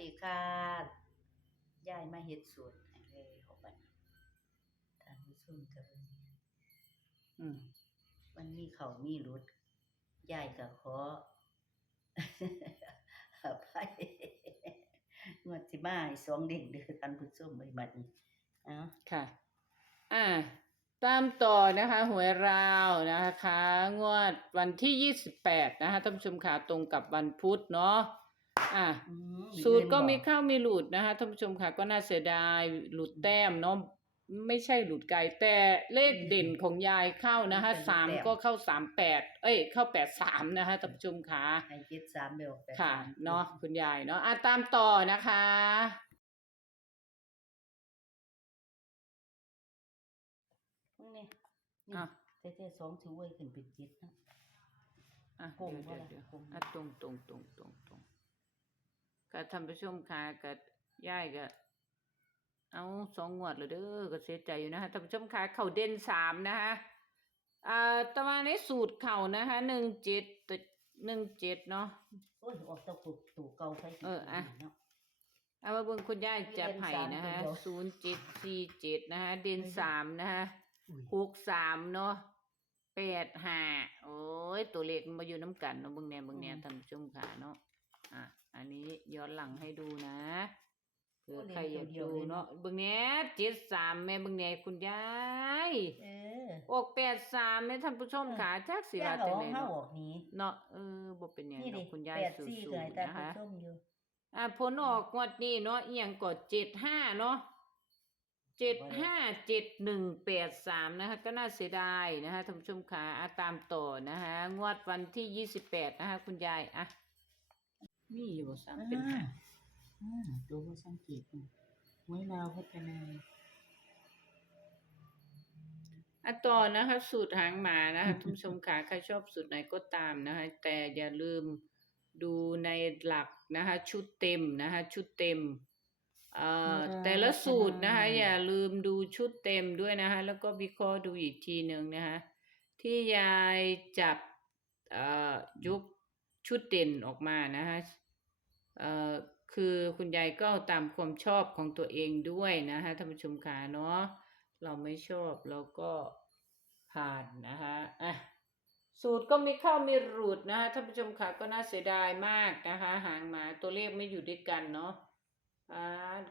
ดีค่ะยายมาเฮ็ดสวนให้แล้วบัดนี้ท่านผู้ชมก็เบิ่งมันมีเข้ามีหลุดยายก็ขออภัยงวดสิมาให้2เด้งเด้อท่านผู้ชมเอ้ยบัดนี้เอ้าค่ะอ่าตามต่อนะคะหวยราวนะคะงวดวันที่28นะคะท่านผู้ชมค่ะตรงกับวันพุธเนาะสูตรก็มีเข้ามีหลุดนะคะท่านผู้ชมค่ะก็น่าเสียดายหลุดแต้มเนาะไม่ใช่หลุดไกลแต่เลขเด่นของยายเข้านะคะ3ก็เข้า38เข้า83นะคะท่านผู้ชมค่ะให้73ไปออกค่ะ83เนาะคุณยายเนาะตามต่อนะคะมึงนี่แต่2สิเว้ยขึ้นเป็น7เนาะเดี๋ยวตรงก็ท่านผู้ชมค่ะก็ยายก็เอา2งวดแล้วเด้อก็เสียใจอยู่นะคะท่านผู้ชมค่ะเข้าเด่น3นะคะแต่ว่าในสูตรเข้านะคะ17เนาะโอ้ยออกตะกุกตู่เก่าไปเนาะเอามาเบิ่งคุณยายจับไห้นะคะ0747นะคะเด่น3นะคะ63เนาะ85โอ้ยตัวเลขมันมาอยู่น้ำกันเนาะเบิ่งแน่ท่านผู้ชมค่ะเนาะอันนี้ย้อนหลังให้ดูนะเผื่อใครอยากดูเนาะเบิ่งแน่73แม่เบิ่งแน่คุณยายออก83แม่ท่านผู้ชมค่ะจักสิว่าจังได๋เนาะบ่เป็นหยังดอกคุณยายสู้ๆนะคะผลออกงวดนี้เนาะอีหยังก็75เนาะ757183นะคะก็น่าเสียดายนะคะท่านผู้ชมค่ะตามต่อนะคะงวดวันที่28นะคะคุณยายมีอยู่บ่3เป็น5ดูบ่สังเกตหวยลาวพัฒนาต่อนะคะสูตรหางหมานะคะท่านผู้ชมค่ะใครชอบสูตรไหนก็ตามนะคะแต่อย่าลืมดูในหลักนะคะชุดเต็มนะคะชุดเต็มแต่ละสูตรนะคะอย่าลืมดูชุดเต็มด้วยนะคะแล้วก็วิเคราะห์ดูอีกทีหนึ่งนะคะที่ยายจับยกชุดเด่นออกมานะคะคือคุณยายก็ตามความชอบของตัวเองด้วยนะคะท่านผู้ชมค่ะเนาะเราไม่ชอบเราก็ผ่านนะคะสูตรก็มีเข้ามีหลุดนะคะท่านผู้ชมค่ะก็น่าเสียดายมากนะคะหางหมาตัวเลขไม่อยู่ด้วยกันเนาะ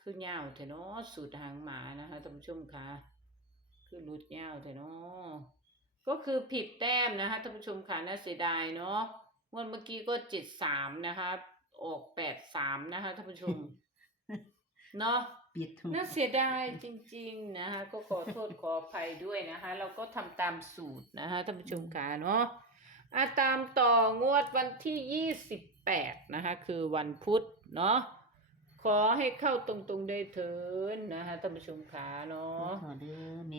คือยาวแท้เนาะสูตรหางหมานะคะท่านผู้ชมค่ะคือหลุดยาวแท้เนาะก็คือผิดแต้มนะคะท่านผู้ชมค่ะน่าเสียดายเนาะงวดเมื่อกี้ก็73นะคะออก83นะคะท่านผู้ชมเนาะน่าเสียดายจริงๆนะคะก็ขอโทษขออภัยด้วยนะคะเราก็ทำตามสูตรนะคะท่านผู้ชมค่ะเนาะตามต่องวดวันที่28นะคะคือวันพุธเนาะขอให้เข้าตรงๆได้เถิดนะคะท่านผู้ชมค่ะเนาะ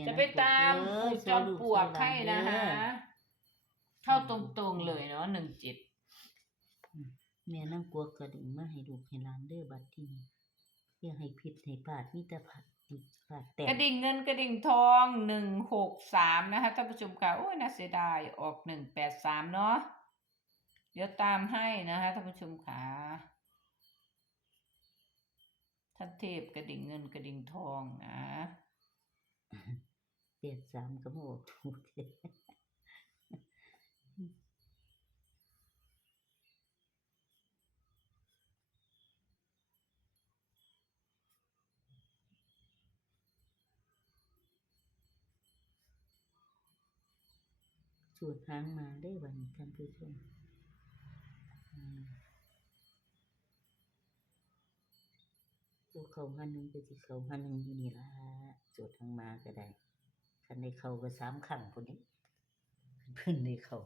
จะไปตามปู่จอมปลวกให้นะคะเข้าตรงๆเลยเนาะ17แม่นางกวกกระดิ่งมาให้ลูกให้หลานเด้อบัดที่นี้อย่าให้ผิดให้พลาดมีแต่พลาดแตกกระดิ่งเงินกระดิ่งทอง163นะคะท่านผู้ชมค่ะโอ้ยน่าเสียดายออก183เนาะเดี๋ยวตามให้นะคะท่านผู้ชมค่ะท่านเทพกระดิ่งเงินกระดิ่งทองนะ83ก็บ่ถูกสูตรหางมาได้บัดนี้ท่านผู้ชมตัวเขาหันนึงก็สิเขาหันนึงอยู่นี่ล่ะสูตรหางมาก็ได้คันได้เข้าก็3ครั้งพุ่นนี้เพิ่นได้เข้า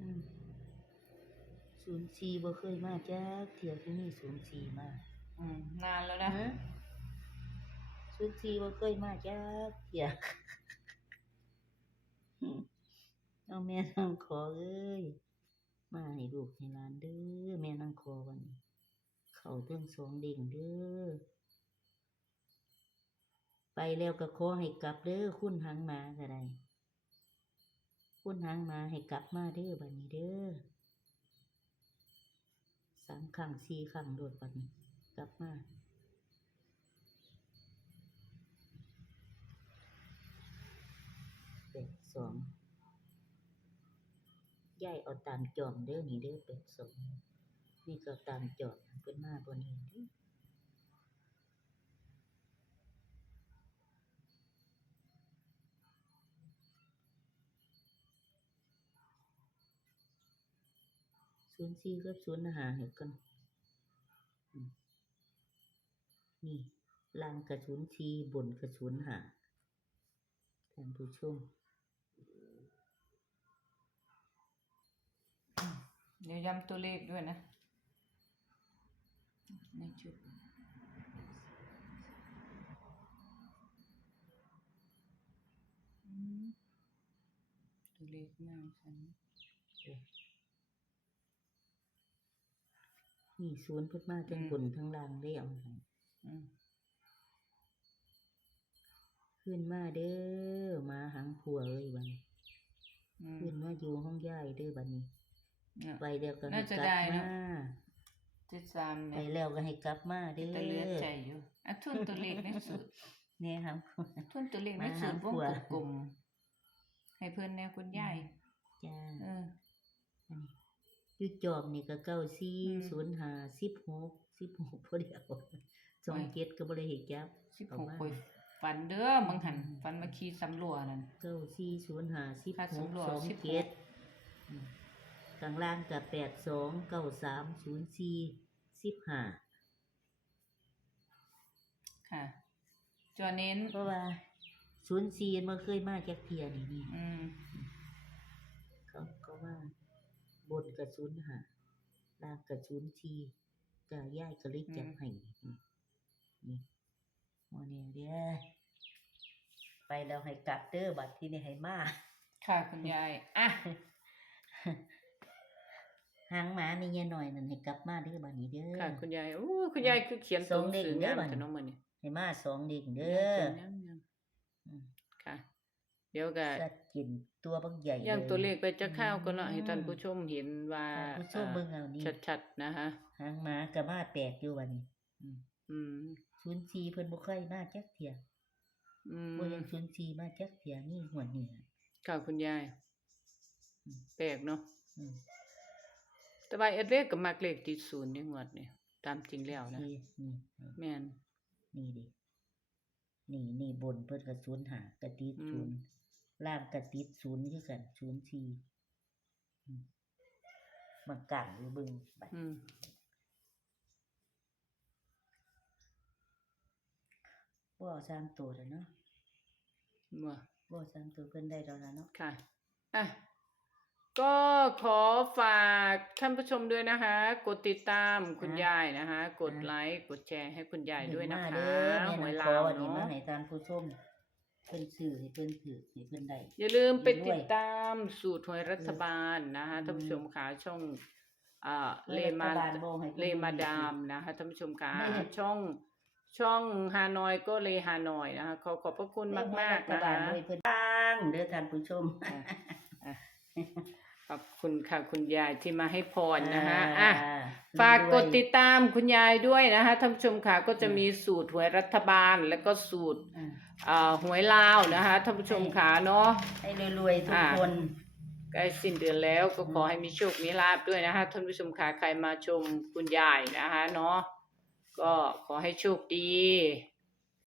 04บ่เคยมาจักเที่ยคือมี04มา นานแล้วนะ ฮะ04บ่เคยมาจักเที่ย เอาแม่นางขอเอ้ยมาให้ลูกให้หลานเด้อแม่นางขอวันนี้เข้าเทิง2เด้งเด้อไปแล้วก็ขอให้กลับเด้อคุณหางหมาก็ได้คุณหางหมาให้กลับมาเด้อบัดนี้เด้อ3ครั้ง4ครั้งโดดบัดนี้กลับมา82ยายเอาตามจอมเด้อนี่เด้อ82นี่ก็ตามจอมเพิ่นมาบ่นี่เด้อ04กับ05ให้ก่อนนี่ล่างก็04บนก็05ท่านผู้ชม เดี๋ยวย้ำตัวเลขด้วยนะในชุดตัวเลขมากฉันนี่ศูนย์เพิ่นมาทั้งบนทั้งล่างได้เอาให้ขึ้นมาเด้อมาหังผัวเอ้ยบัดนี้ขึ้นมาอยู่ห้องยายเด้อบัดนี้ไปแล้วก็ให้กลับมา73ไปแล้วก็ให้กลับมาเด้อแต่เหลือใจอยู่ทุนตัวเลขในสูตร แน่หัง ทุนตัวเลขในสูตรวงกลมๆให้เพิ่นแน่คุณยายจ้าอยู่จอบนี่ก็94 05 16พอเดียว27ก็บ่ได้เฮ็ดจับ16ค่อยฝันเด้อมึงหันฝันมาขี่สำรวจนั่น94 05 16 27ข้างล่างก็82 93 04 15ค่ะตัวเน้นเพราะว่า04มันเคยมาจักเที่ยนี่เขาก็ว่าบนก็05ล่างก็04ก็ย้ายก็เลยจับให้นี่บ่แน่เด้อไปแล้วให้กลับเด้อบัดทีนี้ให้มาค่ะคุณยายหางหมานี่ยายหน่อยนั่นให้กลับมาเด้อบัดนี้เด้อค่ะคุณยายคุณยายคือเขียนตัวหนังสืองามแต่น้องมื้อนี้ให้มา2เด้งเด้อค่ะเดี๋ยวก็สัตว์กินตัวบักใหญ่ย่างตัวเลขไปจักคราวก็เนาะให้ท่านผู้ชมเห็นว่าผู้ชมเบิ่งเอานี่ชัดๆนะคะหางหมาก็มาแปลกอยู่บัดนี้04เพิ่นบ่เคยมาจักเที่ยบ่ยัง04มาจักเที่ยนี่หวนนี่ค่ะคุณยายแปลกเนาะแต่ว่าเอเดก็มักเลขติด0ในงวดนี่ตามจริงแล้วนะแม่นนี่ดินี่บนเพิ่นก็05ก็ติด0ล่างก็ติด0คือกัน04มันกลางอยู่เบิ่งบัดบ่เอา3ตัวแล้วเนาะบ่3ตัวเพิ่นได้แล้วล่ะเนาะค่ะก็ขอฝากท่านผู้ชมด้วยนะคะกดติดตามคุณยายนะคะกดไลค์กดแชร์ให้คุณยายด้วยนะคะหวยลาวเนาะให้ท่านผู้ชมเพิ่นซื้อให้เพิ่นถือให้เพิ่นได้อย่าลืมไปติดตามสูตรหวยรัฐบาลนะคะท่านผู้ชมค่ะช่องเลมาดามนะคะท่านผู้ชมค่ะช่องฮานอยก็เลฮานอยนะคะขอบพระคุณมากๆนะคะเด้อท่านผู้ชมขอบคุณค่ะคุณยายที่มาให้พรนะคะฝากกดติดตามคุณยายด้วยนะคะท่านผู้ชมค่ะก็จะมีสูตรหวยรัฐบาลแล้วก็สูตรหวยลาวนะคะท่านผู้ชมค่ะเนาะให้รวยๆทุกคนใกล้สิ้นเดือนแล้วก็ขอให้มีโชคมีลาภด้วยนะคะท่านผู้ชมค่ะใครมาชมคุณยายนะคะเนาะก็ขอให้โชคดี